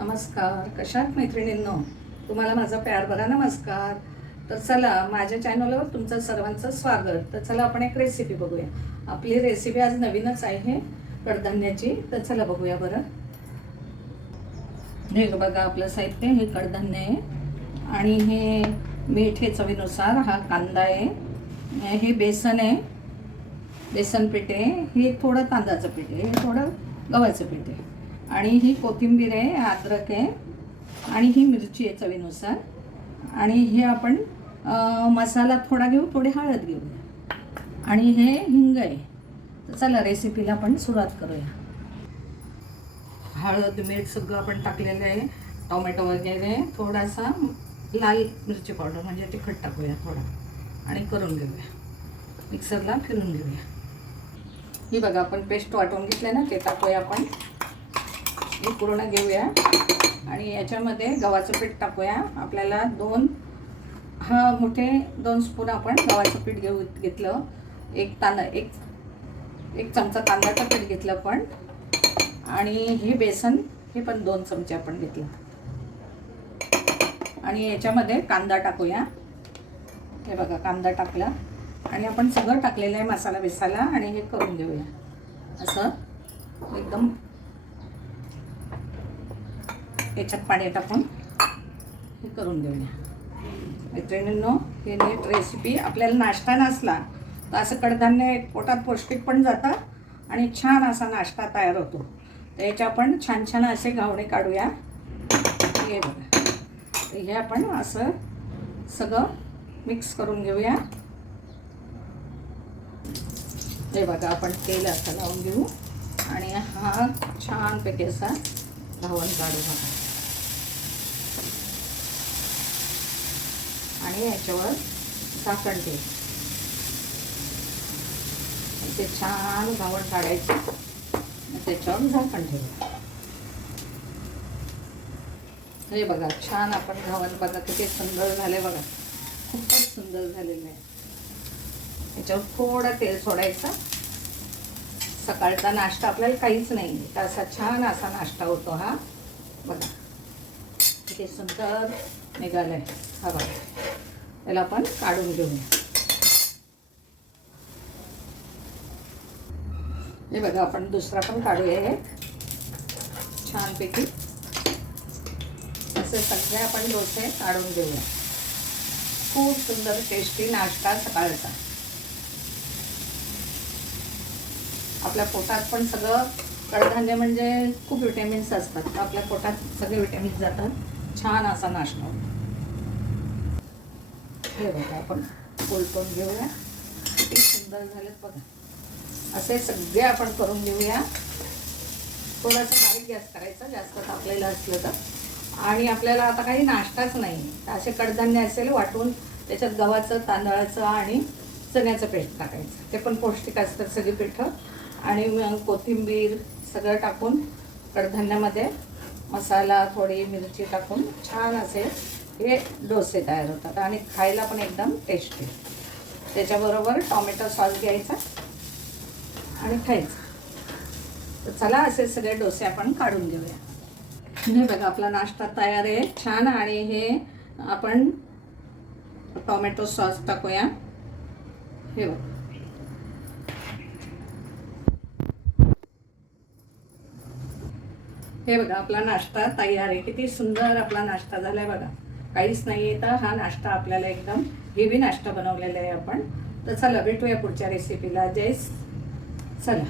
नमस्कार. कशात मैत्रिणींनो? तुम्हाला माझा प्यार बघा. नमस्कार. तर चला माझ्या चॅनलवर तुमचं सर्वांचं स्वागत. तर चला आपण एक रेसिपी बघूया. आपली रेसिपी आज नवीनच आहे कडधान्याची. तर चला बघूया बरं. हे बघा आपलं साहित्य हे कडधान्य आहे. आणि हे मीठ हे चवीनुसार हा कांदा आहे. हे बेसन आहे. बेसन पीठ आहे. हे थोडं तांदळाचं पीठ आहे. हे थोडं गव्हाचं पीठ आहे. आणि ही कोथिंबीर आहे अद्रक आहे आणि ही मिरची आहे चवीनुसार. आणि हे आपण मसाला थोडा घेऊ थोडी हळद घेऊया आणि हे हिंग आहे. तर चला रेसिपीला आपण सुरुवात करूया. हळद मीठ सगळं आपण टाकलेलं आहे. टोमॅटो वगैरे थोडासा लाल मिरची पावडर म्हणजे तिखट टाकूया थोडा. आणि करून घेऊया. मिक्सरला फिरून घेऊया. ही बघा आपण पेस्ट वाटून घेतलं ना ते टाकूया आपण. हे पूर्ण घेऊया. आणि याच्यामध्ये गव्हाचं पीठ टाकूया. आपल्याला दोन हा मोठे दोन स्पून आपण गव्हाचं पीठ घेऊ घेतलं. एक तांदा एक एक चमचा तांदळाचं पीठ घेतलं पण आणि हे बेसन हे पण दोन चमचे आपण घेतलं. आणि याच्यामध्ये कांदा टाकूया. हे बघा कांदा टाकला. आणि आपण सगळं टाकलेलं आहे मसाला बिसाला आणि हे करून घेऊया. असं एकदम त्याच्यात पाणी टाकून हे करून घेऊया. मैत्रिणींनो हे नीट रेसिपी आपल्याला नाश्ता नसला तर असं कडधान्य पोटात पौष्टिक पण जातं आणि छान असा नाश्ता तयार होतो. तर याच्या आपण छान छान असे घावणे काढूया. हे बघा. तर हे आपण असं सगळं मिक्स करून घेऊया. हे बघा आपण तेल असं लावून घेऊ आणि हा छानपैकी असा घावण काढू बघा आणि याच्यावर झाकण ठेव. असे छान घावण काढायचं. त्याच्यावर झाकण ठेव. हे बघा छान आपण घावण बघा किती सुंदर झाले बघा. खूपच सुंदर झालेलं आहे याच्यावर थोडं तेल सोडायचं. सकाळचा नाश्ता आपल्याला काहीच नाही तर असा छान असा नाश्ता होतो हा. बघा किती सुंदर निघालाय. हा बघा. त्याला आपण काढून घेऊया. हे बघा आपण दुसरा पण काढूया हे. छानपैकी. असे सगळे आपण डोसे काढून घेऊया. खूप सुंदर टेस्टी नाश्ता सकाळचा. आपल्या पोटात पण सगळं कडधान्य म्हणजे खूप विटॅमिन्स असतात. तर आपल्या पोटात सगळे विटॅमिन्स जातात. छान असा नाश्ता होतो. हे बघा आपण कोलटून घेऊया. किती सुंदर झालेत बघा. असे सगळे आपण करून घेऊया. थोडासा बारीक गॅस करायचा जास्त तापलेलं असलं तर. आणि आपल्याला आता काही नाश्ताच नाही. असे कडधान्य असेल वाटून त्याच्यात गव्हाचं तांदळाचं आणि चण्याचं पीठ टाकायचं. ते पण पौष्टिक असतात सगळी पिठं. आणि मग कोथिंबीर सगळं टाकून कडधान्यामध्ये मसाला थोडी मिरची टाकून छान असे हे डोसे तयार होतात आणि खायला पण एकदम टेस्टी त्याच्याबरोबर टॉमॅटो सॉस घ्यायचा आणि खायचं. तर चला असे सगळे डोसे आपण काढून घेऊया. हे बघा आपला नाश्ता तयार आहे. छान आणि हे आपण टोमॅटो सॉस टाकूया. हे हे बघा आपला नाश्ता तयार आहे. किती सुंदर आपला नाश्ता झालाय बघा. काहीच नाही आहे तर हा नाश्ता आपल्याला एकदम हेवी नाश्ता बनवलेला आहे आपण. तर चला भेटूया पुढच्या रेसिपीला जय चला.